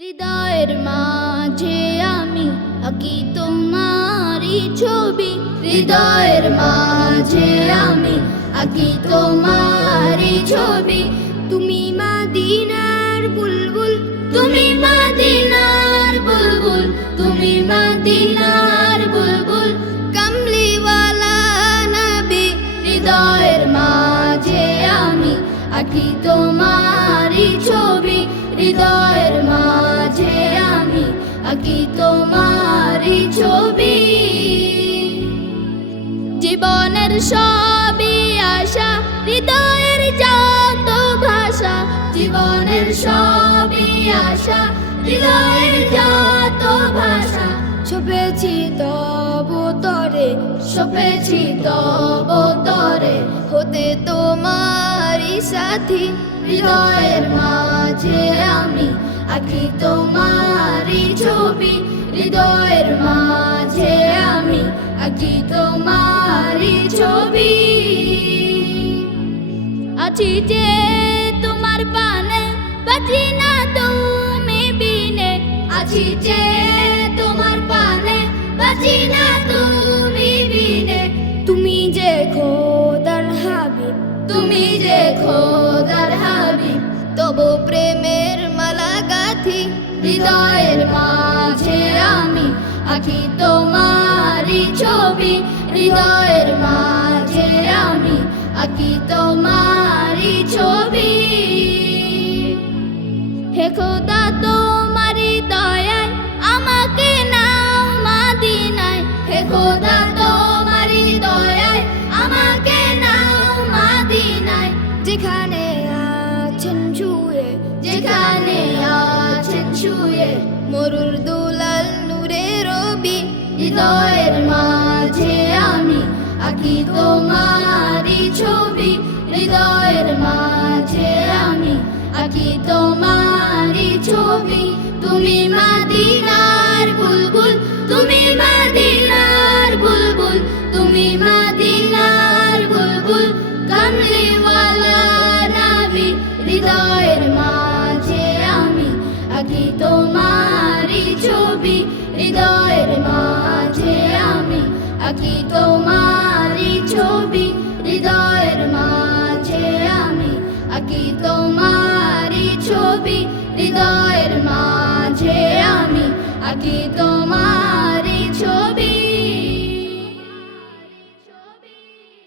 হৃদয়ের মাঝে আমি আঁকি তোমারই ছবি। হৃদয়ের মাঝে আমি আঁকি তোমারই ছবি। তুমি মাদিনার বুলবুল, তুমি মা মাদিনার বুলবুল, তুমি মা মাদিনার বুলবুল। কামলিওয়ালা নবী, হৃদয়ের মাঝে আমি আঁকি তোমারই তোমারই ছবি। জীবনের সবই আশা, হৃদয়ের যত ভাষা। জীবনের সবই আশা, হৃদয়ের যত ভাষা। ছপেছি তব তরে, ছপেছি তব তরে। হতে তোমারই সাথী, হৃদয়ের মাঝে আমি আঁকি তোমারই ছবি। হৃদয়ের মাঝে আমি আঁকি তোমারই ছবি। আছি যে তোমার পানে বাঁচি না তুমি বিনে। আছি যে তোমার পানে বাঁচি না তুমি বিনে। তুমি যে খোদার হাবিব, তুমি যে খোদার হাবিব, তবু প্রেমের মালা গাথি আমি আঁকি তোমারই ছবি, হৃদয়ের মাঝে আমি আঁকি তোমারই ছবি। হে খোদা, তোমারই দয়ায় আমাকে নাও মাদিনায়। হে খোদা, তোমারই দয়ায় আমাকে নাও মাদিনায়। যেখানে আছেন শুয়ে যেখানে আছেন শুয়ে মরুর দুলাল রবি হৃদয়ের মাঝে আমি আঁকি তোমারি ছবি। হৃদয়ের মাঝে আমি আঁকি তোমারি ছবি। তুমি মাদিনার নবী হৃদয়ের মাঝে আমি আঁকি তোমারি ছবি। হৃদয়ের মাঝে আমি আঁকি তোমারি ছবি। হৃদয়ের মাঝে আমি আঁকি তোমার